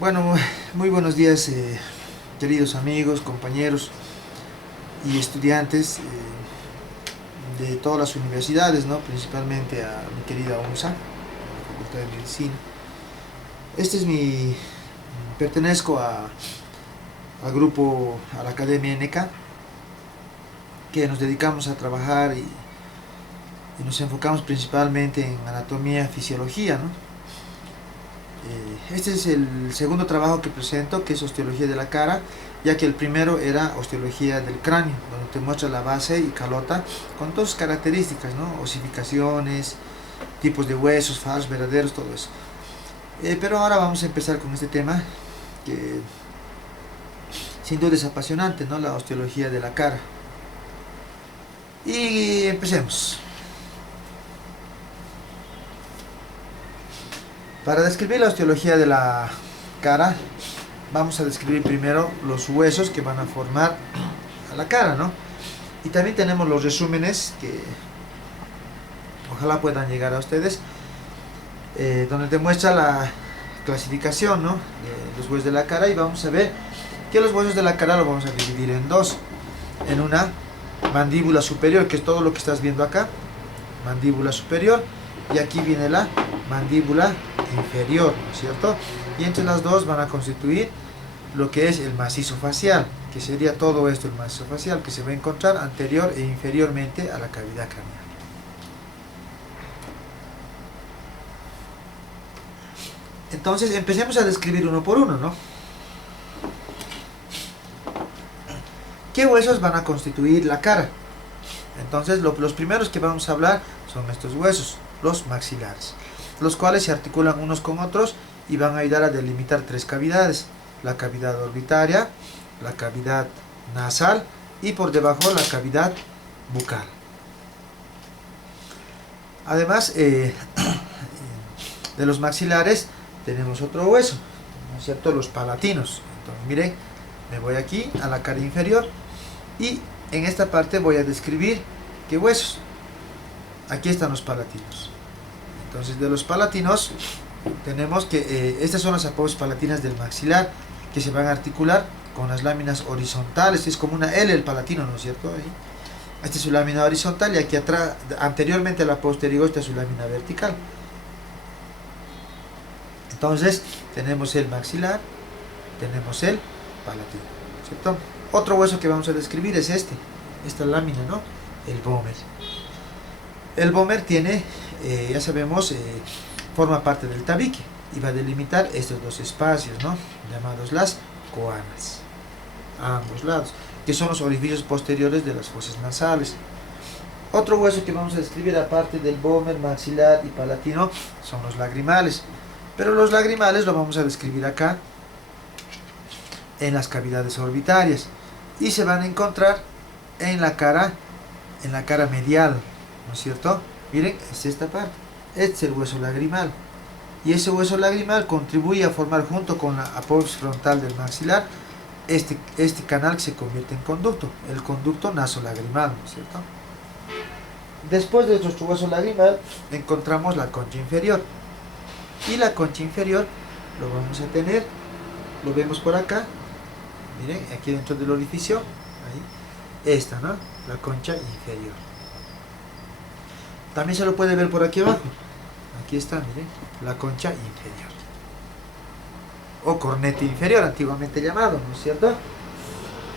Bueno, muy buenos días, queridos amigos, compañeros y estudiantes de todas las universidades, ¿no? Principalmente a mi querida UNSA, la Facultad de Medicina. Este es pertenezco al grupo, a la Academia NK, que nos dedicamos a trabajar y nos enfocamos principalmente en anatomía, fisiología, ¿no? Este es el segundo trabajo que presento, que es osteología de la cara, ya que el primero era osteología del cráneo, donde te muestra la base y calota con todas sus características, ¿no? Osificaciones, tipos de huesos, falsos, verdaderos, todo eso. Pero ahora vamos a empezar con este tema que sin duda es apasionante, ¿no? La osteología de la cara. Y empecemos. Para describir la osteología de la cara, vamos a describir primero los huesos que van a formar a la cara, ¿no? Y también tenemos los resúmenes que ojalá puedan llegar a ustedes, donde demuestra la clasificación, ¿no? De los huesos de la cara, y vamos a ver que los huesos de la cara los vamos a dividir en dos. En una mandíbula superior, que es todo lo que estás viendo acá, mandíbula superior, y aquí viene la mandíbula inferior, ¿no es cierto? Y entre las dos van a constituir lo que es el macizo facial, que sería todo esto, el macizo facial, que se va a encontrar anterior e inferiormente a la cavidad craneal. Entonces empecemos a describir uno por uno, ¿no? ¿Qué huesos van a constituir la cara? Entonces los primeros que vamos a hablar son estos huesos, los maxilares, los cuales se articulan unos con otros y van a ayudar a delimitar tres cavidades: la cavidad orbitaria, la cavidad nasal y por debajo la cavidad bucal. Además de los maxilares tenemos otro hueso, ¿no es cierto? Los palatinos. Entonces miren, me voy aquí a la cara inferior y en esta parte voy a describir qué huesos. Aquí están los palatinos. Entonces de los palatinos tenemos que estas son las apófisis palatinas del maxilar, que se van a articular con las láminas horizontales. Es como una L el palatino, ¿no es cierto? Ahí. Esta es su lámina horizontal y aquí atrás, anteriormente a la posterior, esta es su lámina vertical. Entonces tenemos el maxilar, tenemos el palatino, ¿cierto? Otro hueso que vamos a describir es esta lámina, ¿no? El vómer. El vómer tiene, ya sabemos, forma parte del tabique y va a delimitar estos dos espacios, ¿no? Llamados las coanas, a ambos lados, que son los orificios posteriores de las fosas nasales. Otro hueso que vamos a describir aparte del vómer, maxilar y palatino son los lagrimales, pero los lagrimales lo vamos a describir acá en las cavidades orbitarias y se van a encontrar en la cara medial, ¿no es cierto? Miren, es esta parte, este es el hueso lagrimal, y ese hueso lagrimal contribuye a formar, junto con la apófisis frontal del maxilar, este canal que se convierte en conducto, el conducto nasolagrimal, ¿no es cierto? Después de nuestro hueso lagrimal encontramos la concha inferior, y la concha inferior lo vamos a tener, lo vemos por acá, miren, aquí dentro del orificio, ahí, esta, ¿no? La concha inferior. También se lo puede ver por aquí abajo. Aquí está, miren, la concha inferior. O cornete inferior, antiguamente llamado, ¿no es cierto?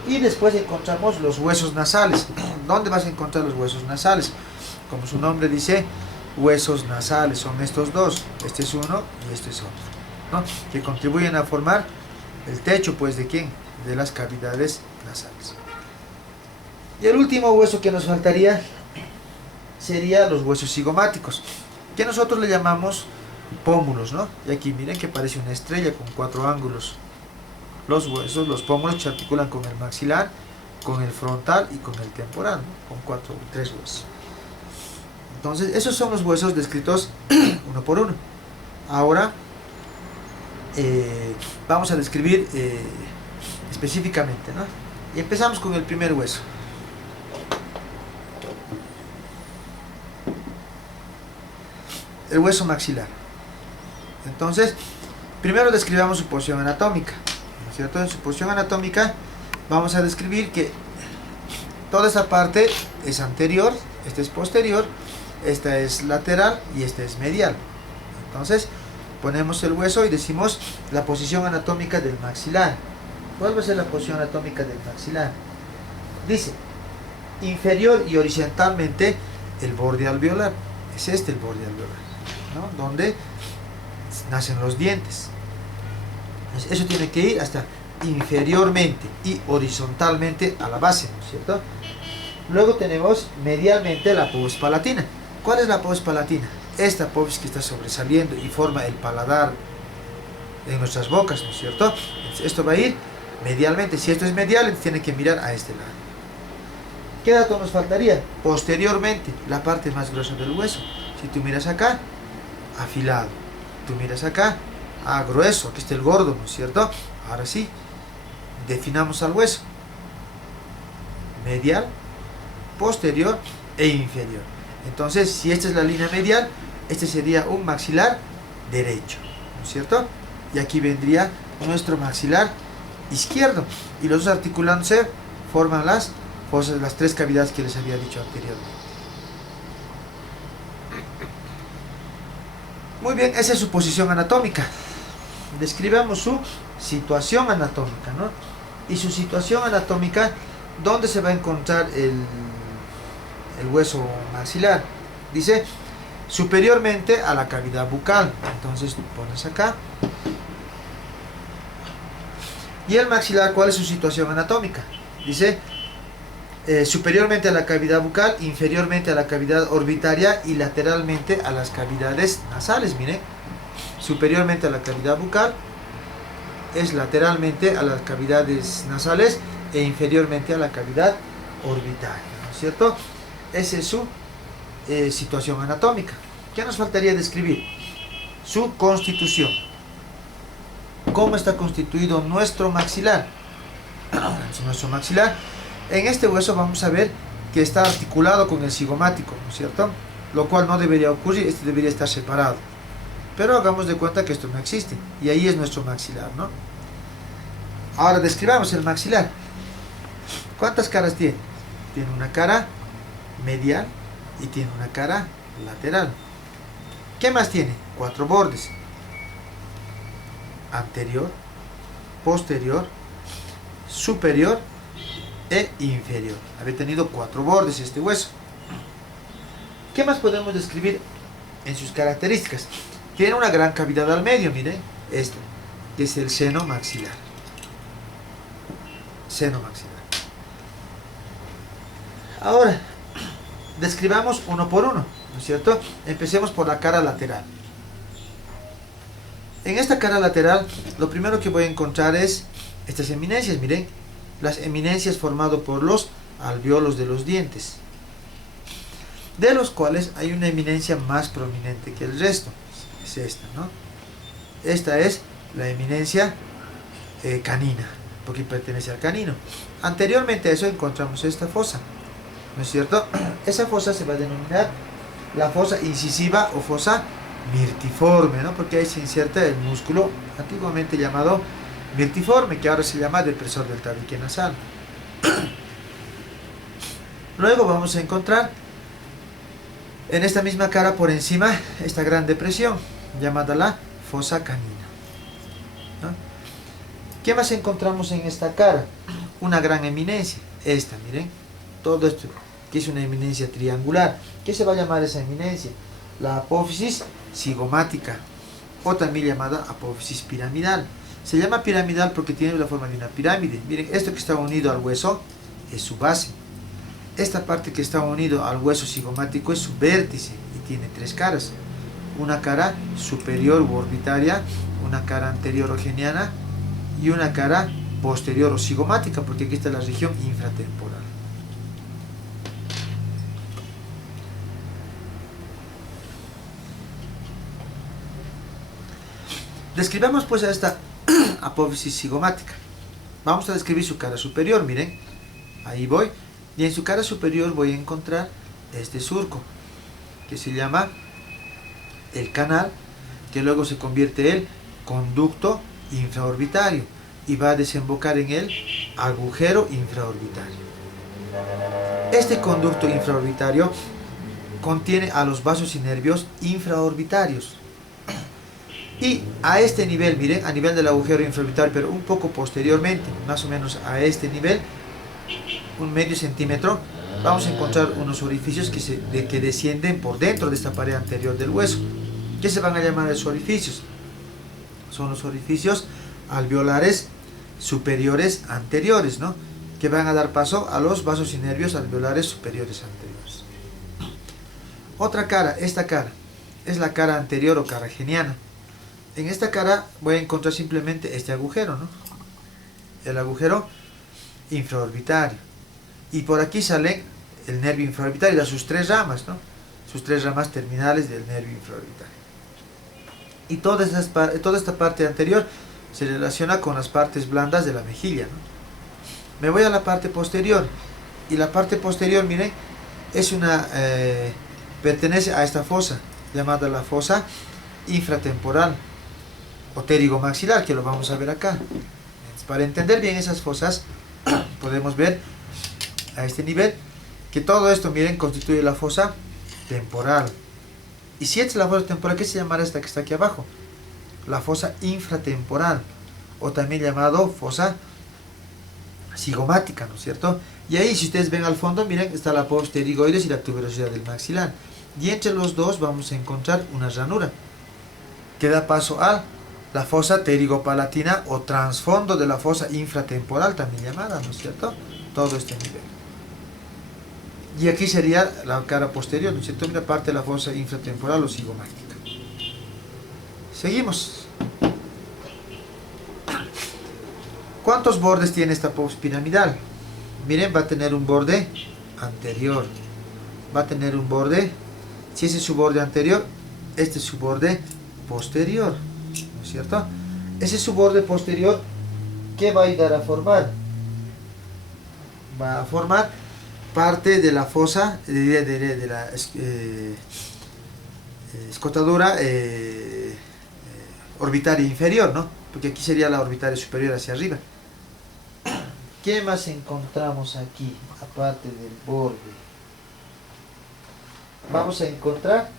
Y después encontramos los huesos nasales. ¿Dónde vas a encontrar los huesos nasales? Como su nombre dice, huesos nasales son estos dos. Este es uno y este es otro, ¿no? Que contribuyen a formar el techo, pues, ¿de quién? De las cavidades nasales. Y el último hueso que nos faltaría sería los huesos cigomáticos, que nosotros le llamamos pómulos, ¿no? Y aquí miren que parece una estrella con 4 ángulos. Los huesos, los pómulos, se articulan con el maxilar, con el frontal y con el temporal, ¿no? Con 3 huesos. Entonces esos son los huesos descritos uno por uno. Ahora vamos a describir específicamente, ¿no? Y empezamos con el primer hueso. El hueso maxilar. Entonces, Primero describamos su posición anatómica, ¿no es cierto? En su posición anatómica vamos a describir que toda esa parte es anterior, esta es posterior, esta es lateral y esta es medial. Entonces ponemos el hueso y decimos la posición anatómica del maxilar. ¿Cuál va a ser la posición anatómica del maxilar? Dice, inferior y horizontalmente el borde alveolar. Es este el borde alveolar, ¿no? Donde nacen los dientes. Eso tiene que ir hasta inferiormente y horizontalmente a la base, ¿no es cierto? Luego tenemos medialmente la apófisis palatina. ¿Cuál es la apófisis palatina? Esta apófisis que está sobresaliendo y forma el paladar en nuestras bocas, ¿no es cierto? Entonces, esto va a ir medialmente. Si esto es medial, tiene que mirar a este lado. ¿Qué dato nos faltaría? Posteriormente, la parte más gruesa del hueso. Si tú miras acá, afilado. Tú miras acá, grueso. Aquí está el gordo, ¿no es cierto? Ahora sí, definamos al hueso. Medial, posterior e inferior. Entonces, si esta es la línea medial, este sería un maxilar derecho, ¿no es cierto? Y aquí vendría nuestro maxilar izquierdo. Y los dos articulándose forman las tres cavidades que les había dicho anteriormente. Muy bien, esa es su posición anatómica. Describamos su situación anatómica, ¿no? Y su situación anatómica, ¿dónde se va a encontrar el hueso maxilar? Dice, superiormente a la cavidad bucal. Entonces pones acá. Y el maxilar, ¿cuál es su situación anatómica? Dice, superiormente a la cavidad bucal, inferiormente a la cavidad orbitaria y lateralmente a las cavidades nasales. Miren, superiormente a la cavidad bucal, es lateralmente a las cavidades nasales e inferiormente a la cavidad orbitaria, ¿no es cierto? Esa es su situación anatómica. ¿Qué nos faltaría describir? Su constitución. ¿Cómo está constituido nuestro maxilar? Nuestro maxilar, en este hueso vamos a ver que está articulado con el cigomático, ¿no es cierto? Lo cual no debería ocurrir, este debería estar separado. Pero hagamos de cuenta que esto no existe. Y ahí es nuestro maxilar, ¿no? Ahora describamos el maxilar. ¿Cuántas caras tiene? Tiene una cara medial y tiene una cara lateral. ¿Qué más tiene? 4 bordes. Anterior, posterior, superior e inferior. Había tenido 4 bordes este hueso. ¿Qué más podemos describir en sus características? Tiene una gran cavidad al medio, miren, esto, que es el seno maxilar. Seno maxilar. Ahora, describamos uno por uno, ¿no es cierto? Empecemos por la cara lateral. En esta cara lateral, lo primero que voy a encontrar es estas eminencias, miren, las eminencias formadas por los alvéolos de los dientes, de los cuales hay una eminencia más prominente que el resto. Es esta, ¿no? Esta es la eminencia canina, porque pertenece al canino. Anteriormente a eso encontramos esta fosa, ¿no es cierto? Esa fosa se va a denominar la fosa incisiva o fosa mirtiforme, ¿no? Porque ahí se inserta el músculo antiguamente llamado mirtiforme, que ahora se llama depresor del tabique nasal. Luego vamos a encontrar en esta misma cara por encima esta gran depresión llamada la fosa canina, ¿no? ¿Qué más encontramos en esta cara? Una gran eminencia, esta, miren, todo esto que es una eminencia triangular. ¿Qué se va a llamar esa eminencia? La apófisis cigomática, o también llamada apófisis piramidal. Se llama piramidal porque tiene la forma de una pirámide. Miren, esto que está unido al hueso es su base. Esta parte que está unido al hueso cigomático es su vértice y tiene 3 caras. Una cara superior u orbitaria, una cara anterior o geniana y una cara posterior o cigomática, porque aquí está la región infratemporal. Describamos pues a esta apófisis cigomática. Vamos a describir su cara superior, miren, ahí voy, y en su cara superior voy a encontrar este surco, que se llama el canal, que luego se convierte conducto infraorbitario y va a desembocar en el agujero infraorbitario. Este conducto infraorbitario contiene a los vasos y nervios infraorbitarios. Y a este nivel, miren, a nivel del agujero infraorbitario, pero un poco posteriormente, más o menos a este nivel, un medio centímetro, vamos a encontrar unos orificios que descienden por dentro de esta pared anterior del hueso. ¿Qué se van a llamar esos orificios? Son los orificios alveolares superiores anteriores, ¿no? Que van a dar paso a los vasos y nervios alveolares superiores anteriores. Otra cara, esta cara, es la cara anterior o cara geniana. En esta cara voy a encontrar simplemente este agujero, ¿no? El agujero infraorbitario. Y por aquí sale el nervio infraorbitario, da sus tres ramas, ¿no? Sus tres ramas terminales del nervio infraorbitario. Y toda esta parte anterior se relaciona con las partes blandas de la mejilla, ¿no? Me voy a la parte posterior. Y la parte posterior, miren, es pertenece a esta fosa, llamada la fosa infratemporal o pterigomaxilar, que lo vamos a ver acá. Para entender bien esas fosas, podemos ver a este nivel que todo esto, miren, constituye la fosa temporal. Y si esta es la fosa temporal, ¿qué se llamará esta que está aquí abajo? La fosa infratemporal, o también llamado fosa cigomática, ¿no es cierto? Y ahí, si ustedes ven al fondo, miren, está la apófisis pterigoides y la tuberosidad del maxilar. Y entre los dos vamos a encontrar una ranura que da paso a la fosa pterigopalatina o trasfondo de la fosa infratemporal, también llamada, ¿no es cierto? Todo este nivel. Y aquí sería la cara posterior, ¿no es cierto? Mira, parte de la fosa infratemporal o cigomática. Seguimos. ¿Cuántos bordes tiene esta apófisis piramidal? Miren, va a tener un borde anterior. Va a tener un borde, si ese es su borde anterior, este es su borde posterior, ¿no es cierto? Ese es su borde posterior. ¿Qué va a ayudar a formar? Va a formar parte de la fosa de la escotadura orbitaria inferior, ¿no? Porque aquí sería la orbitaria superior hacia arriba. ¿Qué más encontramos aquí, aparte del borde? Vamos a encontrar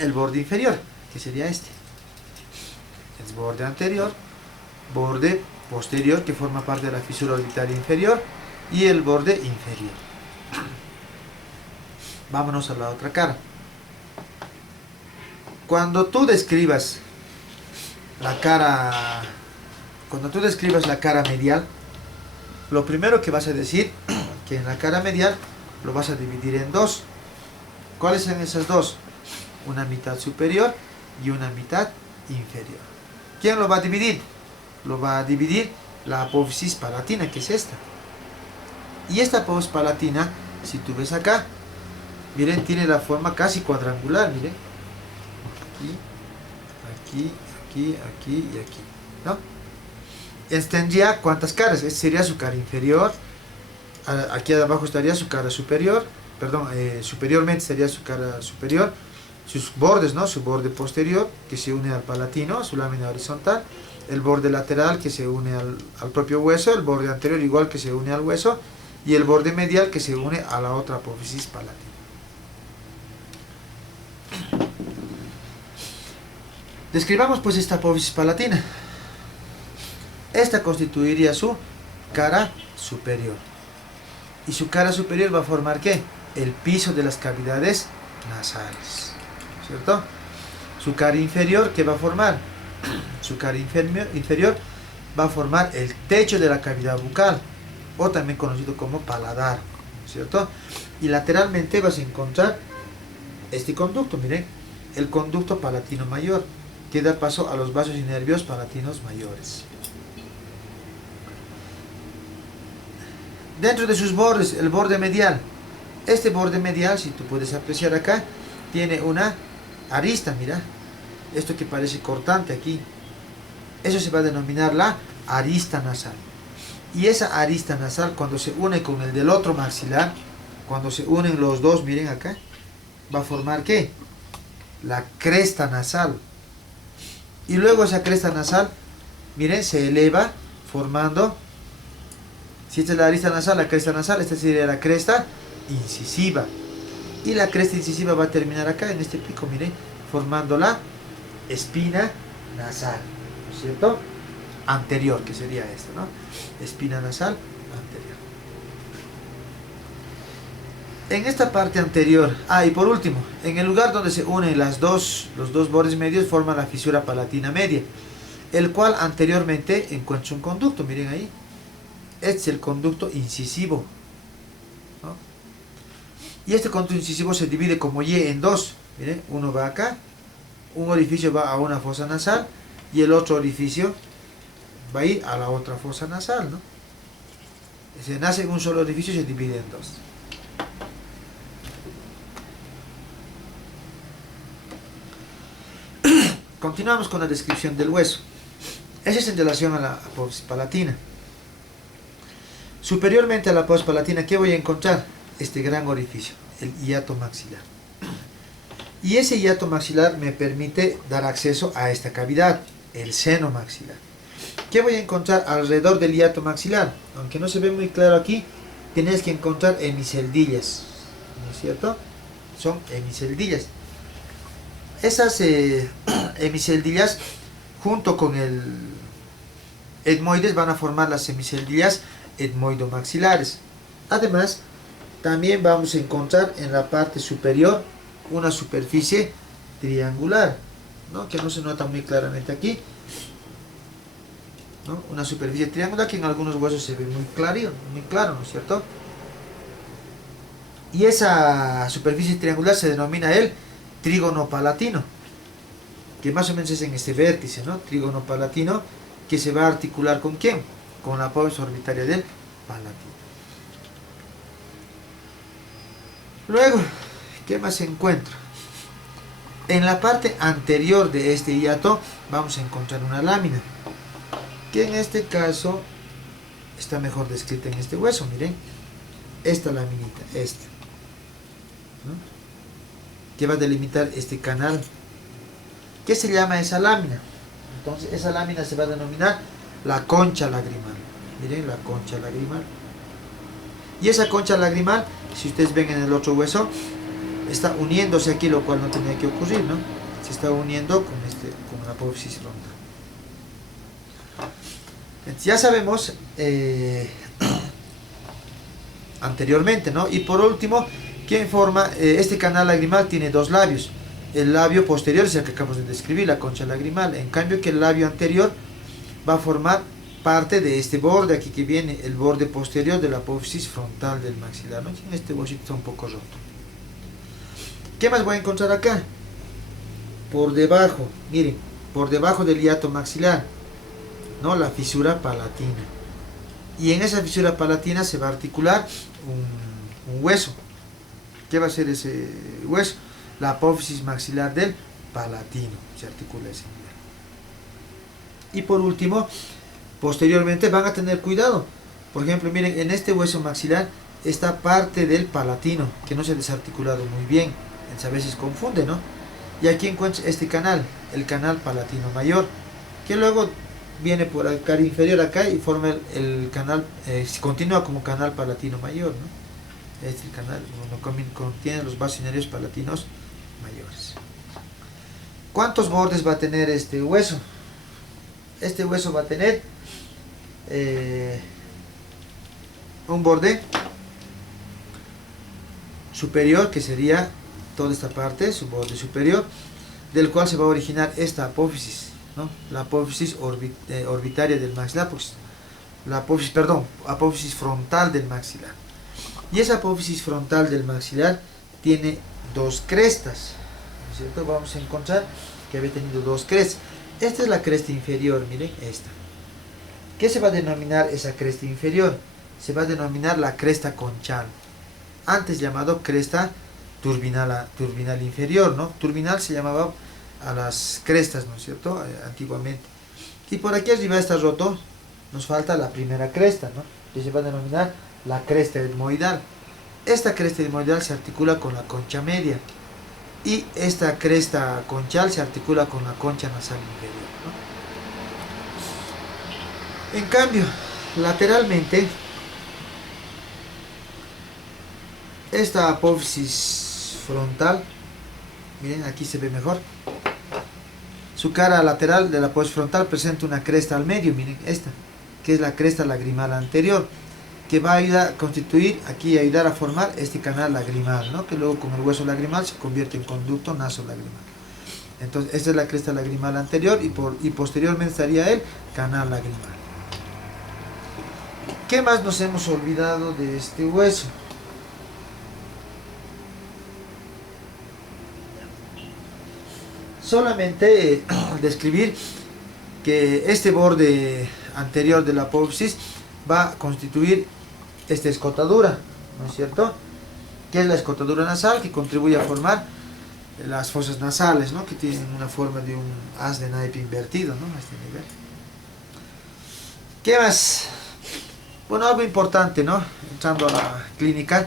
el borde inferior, que sería este. Es borde anterior, borde posterior, que forma parte de la fisura orbitaria inferior, y el borde inferior. Vámonos a la otra cara. Cuando tú describas la cara medial, lo primero que vas a decir que en la cara medial lo vas a dividir en dos. ¿Cuáles son esas dos? Una mitad superior y una mitad inferior. ¿Quién lo va a dividir? Lo va a dividir la apófisis palatina, que es esta. Y esta apófisis palatina, si tú ves acá, miren, tiene la forma casi cuadrangular, miren. Aquí y aquí, ¿no? Tendría ¿cuántas caras? Esta sería su cara inferior. Aquí abajo estaría su cara superior. Perdón, superiormente sería su cara superior. Sus bordes, ¿no? Su borde posterior, que se une al palatino, su lámina horizontal. El borde lateral, que se une al propio hueso. El borde anterior, igual, que se une al hueso. Y el borde medial, que se une a la otra apófisis palatina. Describamos pues esta apófisis palatina. Esta constituiría su cara superior. Y su cara superior va a formar ¿qué? El piso de las cavidades nasales, ¿cierto? Su cara inferior, ¿qué va a formar? Su cara inferior va a formar el techo de la cavidad bucal, o también conocido como paladar, ¿cierto? Y lateralmente vas a encontrar este conducto, miren, el conducto palatino mayor, que da paso a los vasos y nervios palatinos mayores. Dentro de sus bordes, el borde medial. Este borde medial, si tú puedes apreciar acá, tiene una arista, mira. Esto que parece cortante aquí. Eso se va a denominar la arista nasal. Y esa arista nasal, cuando se une con el del otro maxilar, cuando se unen los dos, miren acá, va a formar ¿qué? La cresta nasal. Y luego esa cresta nasal, miren, se eleva formando, si esta es la arista nasal, la cresta nasal, esta sería la cresta incisiva. Y la cresta incisiva va a terminar acá, en este pico, miren, formando la espina nasal, ¿no es cierto? Anterior, que sería esto, ¿no? Espina nasal anterior. En esta parte anterior, y por último, en el lugar donde se unen los dos bordes medios forman la fisura palatina media, el cual anteriormente encuentra un conducto, miren ahí. Este es el conducto incisivo, ¿no? Y este conducto incisivo se divide como Y en dos, miren, uno va acá, un orificio va a una fosa nasal y el otro orificio va a ir a la otra fosa nasal, ¿no? Se nace en un solo orificio y se divide en dos. Continuamos con la descripción del hueso. Eso es en relación a la apófisis palatina. Superiormente a la apófisis palatina, ¿qué voy a encontrar? Este gran orificio, el hiato maxilar. Y ese hiato maxilar me permite dar acceso a esta cavidad, el seno maxilar. ¿Qué voy a encontrar alrededor del hiato maxilar? Aunque no se ve muy claro aquí, tienes que encontrar hemiceldillas, ¿no es cierto? Son hemiceldillas. Esas hemiceldillas, junto con el etmoides, van a formar las hemiceldillas etmoidomaxilares. Además, también vamos a encontrar en la parte superior una superficie triangular, ¿no? Que no se nota muy claramente aquí, ¿no? Una superficie triangular que en algunos huesos se ve muy claro, ¿no es cierto? Y esa superficie triangular se denomina el trígono palatino, que más o menos es en este vértice, ¿no? Trígono palatino, que se va a articular ¿con quién? Con la apófisis orbitaria del palatino. Luego, ¿qué más se encuentra? En la parte anterior de este hiato vamos a encontrar una lámina, que en este caso está mejor descrita en este hueso, miren, esta laminita, esta, ¿no? Que va a delimitar este canal. ¿Qué se llama esa lámina? Entonces esa lámina se va a denominar la concha lagrimal. Miren, la concha lagrimal. Y esa concha lagrimal, si ustedes ven en el otro hueso, está uniéndose aquí, lo cual no tenía que ocurrir, ¿no? Se está uniendo con la apófisis frontal. Entonces, ya sabemos anteriormente, ¿no? Y por último, ¿quién forma? Este canal lagrimal tiene dos labios. El labio posterior es el que acabamos de describir, la concha lagrimal. En cambio que el labio anterior va a formar parte de este borde aquí que viene, el borde posterior de la apófisis frontal del maxilar, ¿no? En este huesito está un poco roto. ¿Qué más voy a encontrar acá? Por debajo, miren, por debajo del hiato maxilar, ¿no? La fisura palatina. Y en esa fisura palatina se va a articular un hueso. ¿Qué va a ser ese hueso? La apófisis maxilar del palatino. Se articula ese nivel. Y por último, posteriormente van a tener cuidado. Por ejemplo, miren, en este hueso maxilar está parte del palatino, que no se ha desarticulado muy bien. A veces confunde, ¿no? Y aquí encuentro este canal, el canal palatino mayor, que luego viene por el cara inferior acá y forma el canal, continúa como canal palatino mayor, ¿no? Este canal contiene los vasos cinereos palatinos mayores. ¿Cuántos bordes va a tener este hueso? Este hueso va a tener un borde superior, que sería toda esta parte, su borde superior, del cual se va a originar esta apófisis, ¿no? La apófisis orbitaria del maxilar, apófisis frontal del maxilar. Y esa apófisis frontal del maxilar tiene dos crestas, ¿no es cierto? Vamos a encontrar que había tenido dos crestas. Esta es la cresta inferior, miren, esta. ¿Qué se va a denominar esa cresta inferior? Se va a denominar la cresta conchal, antes llamado cresta turbinal inferior, ¿no? Turbinal se llamaba a las crestas, ¿no es cierto? Antiguamente. Y por aquí arriba está roto, nos falta la primera cresta, ¿no? Que se va a denominar la cresta etmoidal. Esta cresta etmoidal se articula con la concha media. y esta cresta conchal se articula con la concha nasal inferior, ¿no? En cambio, lateralmente, esta apófisis frontal, miren, aquí se ve mejor, su cara lateral de la apófisis frontal presenta una cresta al medio, miren esta, que es la cresta lagrimal anterior, que va a ayudar a constituir, aquí ayudar a formar este canal lagrimal, ¿no? Que luego con el hueso lagrimal se convierte en conducto nasolacrimal. Entonces esta es la cresta lagrimal anterior y posteriormente estaría el canal lagrimal. ¿Qué más nos hemos olvidado de este hueso? Solamente describir que este borde anterior de la apófisis va a constituir esta escotadura, ¿no es cierto? Que es la escotadura nasal, que contribuye a formar las fosas nasales, ¿no? Que tienen una forma de un haz de naipe invertido, ¿no? A este nivel. ¿Qué más? Bueno, algo importante, ¿no? Entrando a la clínica,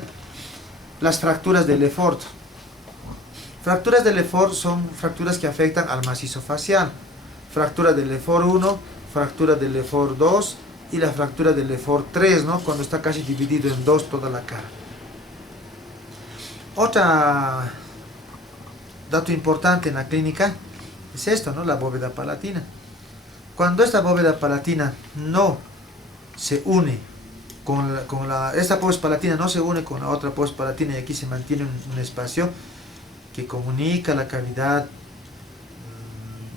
las fracturas de Lefort. Fracturas de Lefort son fracturas que afectan al macizo facial. Fractura de Lefort 1, fractura de Lefort 2 y la fractura de Lefort 3, ¿no? Cuando está casi dividido en dos toda la cara. Otro dato importante en la clínica es esto, ¿no? La bóveda palatina. Cuando esta bóveda palatina no se une esta apófisis palatina no se une con la otra apófisis palatina y aquí se mantiene un espacio que comunica la cavidad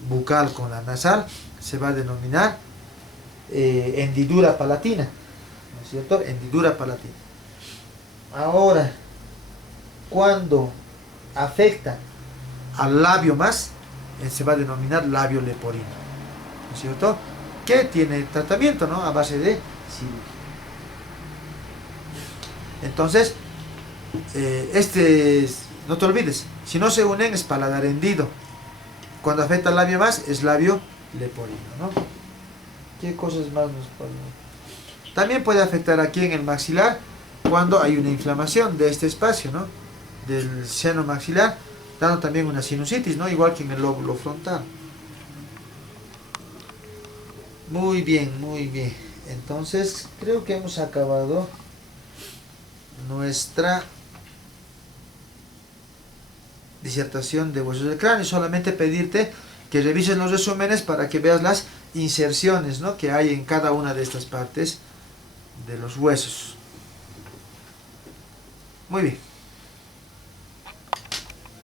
bucal con la nasal, se va a denominar hendidura palatina, ¿no es cierto? Hendidura palatina. Ahora, cuando afecta al labio más, se va a denominar labio leporino, ¿no es cierto? Que tiene tratamiento, ¿no? A base de cirugía. Entonces, no te olvides, si no se unen es paladar hendido. Cuando afecta al labio más es labio leporino, ¿no? ¿Qué cosas más nos pueden? También puede afectar aquí en el maxilar cuando hay una inflamación de este espacio, ¿no? Del seno maxilar, dando también una sinusitis, ¿no? Igual que en el lóbulo frontal. Muy bien, muy bien. Entonces, creo que hemos acabado nuestra disertación de huesos del cráneo. Solamente pedirte que revises los resúmenes para que veas las inserciones, ¿no? Que hay en cada una de estas partes de los huesos. Muy bien.